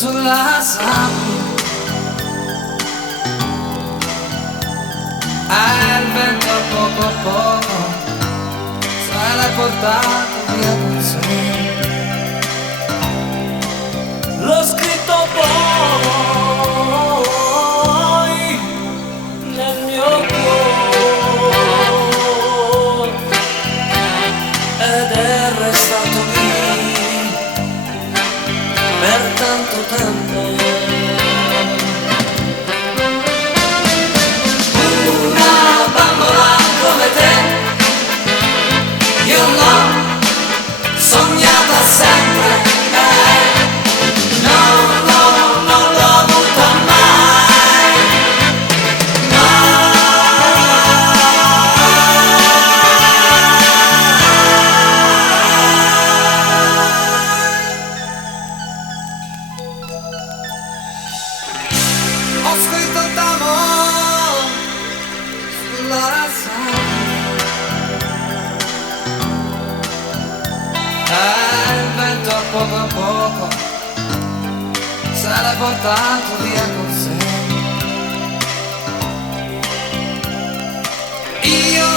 sulla sabbia. Il vento a poco se l'ha portato via con sé. L'ho scritto poi nel mio cuore ed è restato lì per tanto tempo. Una bambola come te io l'ho sognata sempre, no, no, non l'ho avuta mai, ho scritto d'amore sulla sabbia. Il vento a poco se l'ha portato via con sé. Io